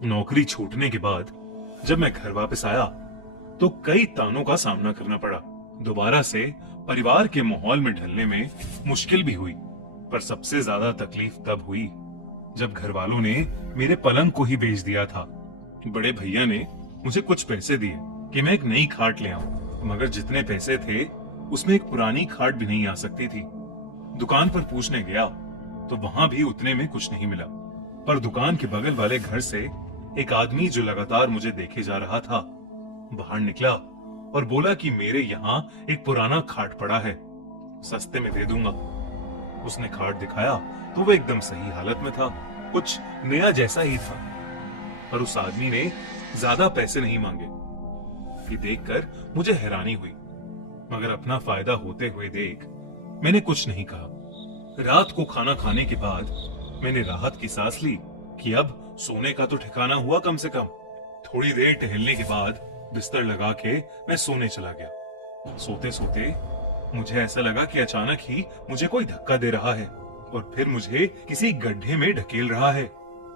नौकरी छूटने के बाद जब मैं घर वापस आया तो कई तानों का सामना करना पड़ा। दोबारा से परिवार के माहौल में ढलने में मुश्किल भी हुई, पर सबसे ज्यादा तकलीफ तब हुई जब घर वालों ने मेरे पलंग को ही बेच दिया था। बड़े भैया ने मुझे कुछ पैसे दिए कि मैं एक नई खाट ले आऊं, मगर जितने पैसे थे उसमें एक पुरानी खाट भी नहीं आ सकती थी। दुकान पर पूछने गया तो वहां भी उतने में कुछ नहीं मिला, पर दुकान के बगल वाले घर से एक आदमी जो लगातार मुझे देखे जा रहा था बाहर निकला और बोला कि मेरे यहाँ एक पुराना खाट पड़ा है, सस्ते में दे दूंगा। उसने खाट दिखाया तो वो एकदम सही हालत में था, कुछ नया जैसा ही था, पर उस आदमी ने ज्यादा पैसे नहीं मांगे। ये देखकर मुझे हैरानी हुई, मगर अपना फायदा होते हुए देख मैंने कुछ नहीं कहा। रात को खाना खाने के बाद मैंने राहत की सांस ली कि अब सोने का तो ठिकाना हुआ कम से कम। थोड़ी देर टहलने के बाद बिस्तर लगा के मैं सोने चला गया। सोते सोते मुझे ऐसा लगा कि अचानक ही मुझे कोई धक्का दे रहा है और फिर मुझे किसी गड्ढे में ढकेल रहा है।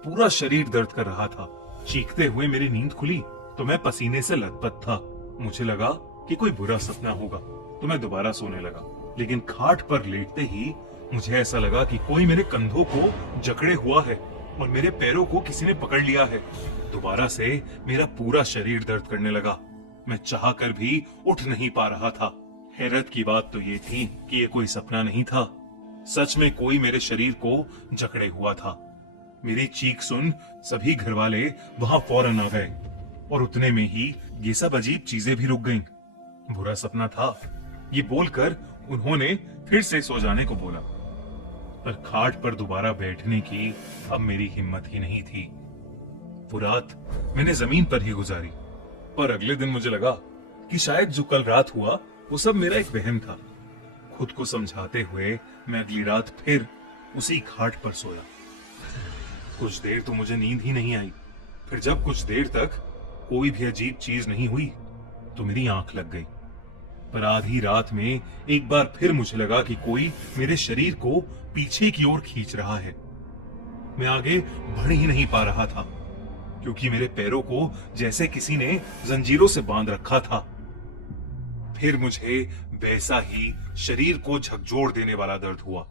पूरा शरीर दर्द कर रहा था। चीखते हुए मेरी नींद खुली तो मैं पसीने से लथपथ था। मुझे लगा कि कोई बुरा सपना होगा तो मैं दोबारा सोने लगा, लेकिन खाट पर लेटते ही मुझे ऐसा लगा कि कोई मेरे कंधों को जकड़े हुआ है और मेरे पैरों को किसी ने पकड़ लिया है। दोबारा से मेरा पूरा शरीर दर्द करने लगा। मैं चाहकर भी उठ नहीं पा रहा था। हैरत की बात तो ये थी कि ये कोई सपना नहीं था, सच में कोई मेरे शरीर को जकड़े हुआ था। मेरी चीख सुन सभी घरवाले वहां फौरन आ गए और उतने में ही ये सब अजीब चीजें भी रुक गईं। बुरा सपना था ये बोलकर उन्होंने फिर से सो जाने को बोला, पर खाट पर दोबारा बैठने की अब मेरी हिम्मत ही नहीं थी। वो रात मैंने जमीन पर ही गुजारी, पर अगले दिन मुझे लगा कि शायद जो कल रात हुआ वो सब मेरा एक वहम था। खुद को समझाते हुए मैं अगली रात फिर उसी खाट पर सोया। कुछ देर तो मुझे नींद ही नहीं आई। फिर जब कुछ देर तक कोई भी अजीब चीज नहीं हुई तो मेरी आंख लग गई। पर आधी रात में एक बार फिर मुझे लगा कि कोई मेरे शरीर को पीछे की ओर खींच रहा है। मैं आगे बढ़ ही नहीं पा रहा था क्योंकि मेरे पैरों को जैसे किसी ने जंजीरों से बांध रखा था। फिर मुझे वैसा ही शरीर को झकझोर देने वाला दर्द हुआ।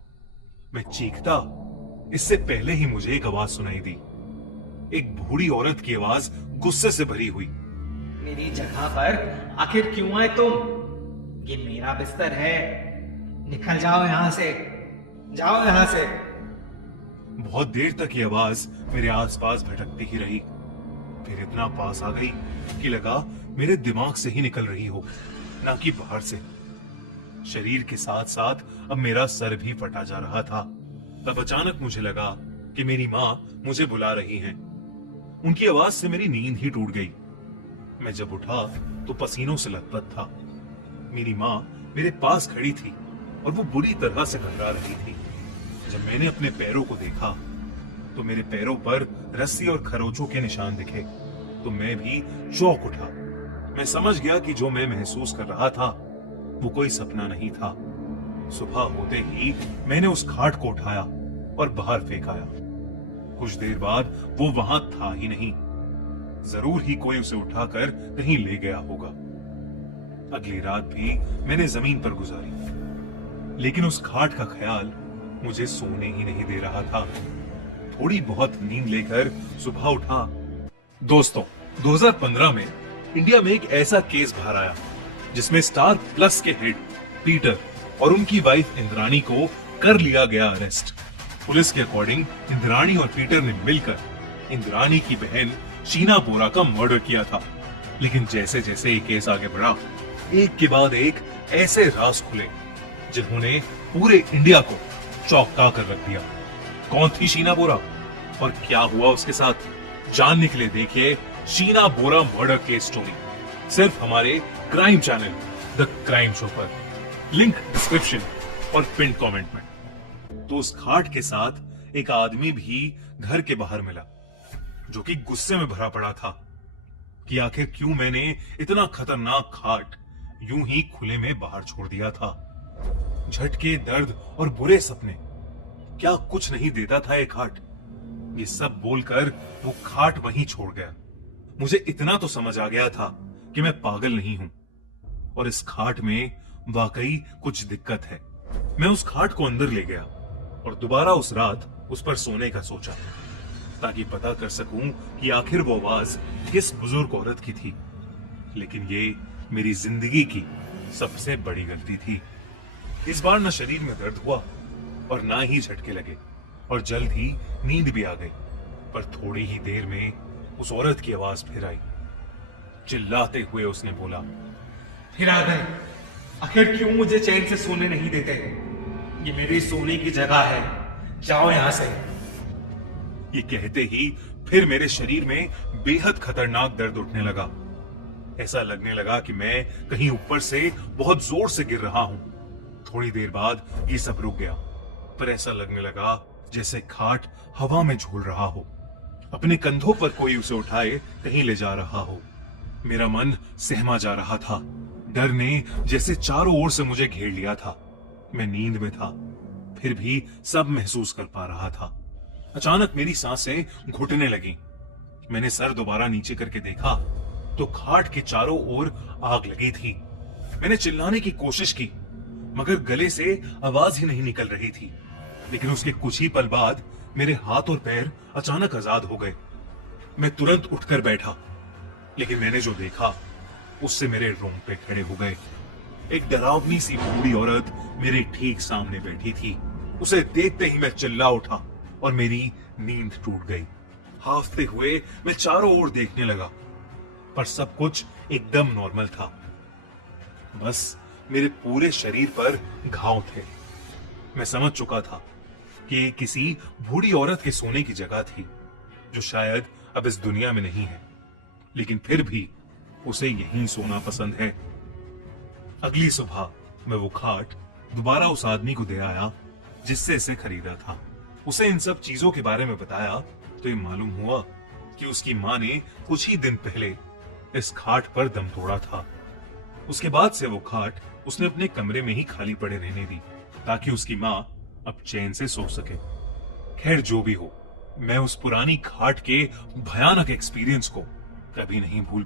मैं चीखता, इससे पहले ही मुझे एक आवाज सुनाई दी। एक बूढ़ी औरत की आवाज गुस्से से भरी हुई। मेरी जगह पर आखिर क्यों आए तुम? ये मेरा बिस्तर है, निकल जाओ यहाँ से, जाओ यहाँ से। बहुत देर तक ये आवाज मेरे आसपास भटकती ही रही। फिर इतना पास आ गई कि लगा मेरे दिमाग से ही निकल रही हो, ना कि बाहर से। शरीर के साथ साथ अब मेरा सर भी फटा जा रहा था। तब अचानक मुझे लगा कि मेरी माँ मुझे बुला रही हैं। उनकी आवाज से मेरी नींद ही टूट गई। मैं जब उठा तो पसीनों से लथपथ था। मेरी माँ मेरे पास खड़ी थी और वो बुरी तरह से घबरा रही थी। जब मैंने अपने पैरों को देखा तो मेरे पैरों पर रस्सी और खरोचों के निशान दिखे तो मैं भी चौंक उठा। मैं समझ गया कि जो मैं महसूस कर रहा था वो कोई सपना नहीं था। सुबह होते ही मैंने उस खाट को उठाया और बाहर फेंक आया। कुछ देर बाद वो वहां था ही नहीं। जरूर ही कोई उसे उठाकर कहीं ले गया होगा। अगली रात भी मैंने जमीन पर गुजारी, लेकिन उस खाट का ख्याल मुझे सोने ही नहीं दे रहा था। थोड़ी बहुत नींद लेकर सुबह उठा। दोस्तों, 2015 में इंडिया में एक ऐसा केस बाहर आया जिसमें स्टार प्लस के हेड पीटर और उनकी वाइफ इंद्राणी को कर लिया गया अरेस्ट। पुलिस के अकॉर्डिंग इंद्राणी और पीटर ने मिलकर इंद्राणी की बहन शीना बोरा का मर्डर किया था। लेकिन जैसे जैसे ये केस आगे बढ़ा, एक के बाद एक ऐसे राज खुले जिन्होंने पूरे इंडिया को चौंका कर रख दिया। कौन थी शीना बोरा और क्या हुआ उसके साथ, जानने के लिए देखिए शीना बोरा मर्डर केस स्टोरी, सिर्फ हमारे crime channel the crime show पर। लिंक डिस्क्रिप्शन और पिन कमेंट में। तो उस खाट के साथ एक आदमी भी घर के बाहर मिला जो कि गुस्से में भरा पड़ा था कि आखिर क्यों मैंने इतना खतरनाक खाट यूं ही खुले में बाहर छोड़ दिया था। झटके, दर्द और बुरे सपने, क्या कुछ नहीं देता था एक खाट? ये सब बोलकर वो खाट वहीं छोड़ गया। मुझे इतना तो समझ आ गया था कि मैं पागल नहीं हूं और इस खाट में वाकई कुछ दिक्कत है। मैं उस खाट को अंदर ले गया और दोबारा उस रात उस पर सोने का सोचा, ताकि पता कर सकूं कि आखिर वो आवाज किस बुजुर्ग औरत की थी। लेकिन ये मेरी जिंदगी की सबसे बड़ी गलती थी। इस बार न शरीर में दर्द हुआ और ना ही झटके लगे और जल्द ही नींद भी आ गई। पर थोड़ी ही देर में उस औरत की आवाज फिर आई। चिल्लाते हुए उसने बोला, फिर आ गए। आखिर क्यों मुझे चैन से सोने नहीं देते? ये मेरी सोने की जगह है, जाओ यहां से। ये कहते ही फिर मेरे शरीर में बेहद खतरनाक दर्द उठने लगा। ऐसा लगने लगा कि मैं कहीं ऊपर से बहुत जोर से गिर रहा हूं। थोड़ी देर बाद ये सब रुक गया, पर ऐसा लगने लगा जैसे खाट हवा में झूल रहा हो, अपने कंधों पर कोई उसे उठाए कहीं ले जा रहा हो। मेरा मन सहमा जा रहा था। डर ने जैसे चारों ओर से मुझे घेर लिया था। मैं नींद में था, फिर भी सब महसूस कर पा रहा था। अचानक मेरी सांसें घुटने लगी। मैंने सर दोबारा नीचे करके देखा तो खाट के चारों ओर आग लगी थी। मैंने चिल्लाने की कोशिश की, मगर गले से आवाज ही नहीं निकल रही थी। लेकिन उसके कुछ ही पल बाद मेरे हाथ और पैर अचानक आजाद हो गए। मैं तुरंत उठकर बैठा, लेकिन मैंने जो देखा उससे मेरे रोंगटे खड़े हो गए। एक डरावनी सी बूढ़ी औरत मेरे ठीक सामने बैठी थी। उसे देखते ही मैं चिल्ला उठा और मेरी नींद टूट गई। हाफते हुए मैं चारों ओर देखने लगा, पर सब कुछ एकदम नॉर्मल था। बस मेरे पूरे शरीर पर घाव थे। मैं समझ चुका था कि ये किसी बूढ़ी औरत के सोने की जगह थी, जो शायद अब इस दुनिया में नहीं है, लेकिन फिर भी उसे यहीं सोना पसंद है। अगली सुबह मैं वो खाट दोबारा उस आदमी को दे आया जिससे इसे खरीदा था। उसे इन सब चीजों के बारे में बताया तो ये मालूम हुआ कि उसकी मां ने कुछ ही दिन पहले इस खाट पर दम तोड़ा था। उसके बाद से वो खाट उसने अपने कमरे में ही खाली पड़े रहने दी, ताकि उसकी मां अब चैन से सो सके। खैर जो भी हो, मैं उस पुरानी खाट के भयानक एक्सपीरियंस को कभी नहीं भूल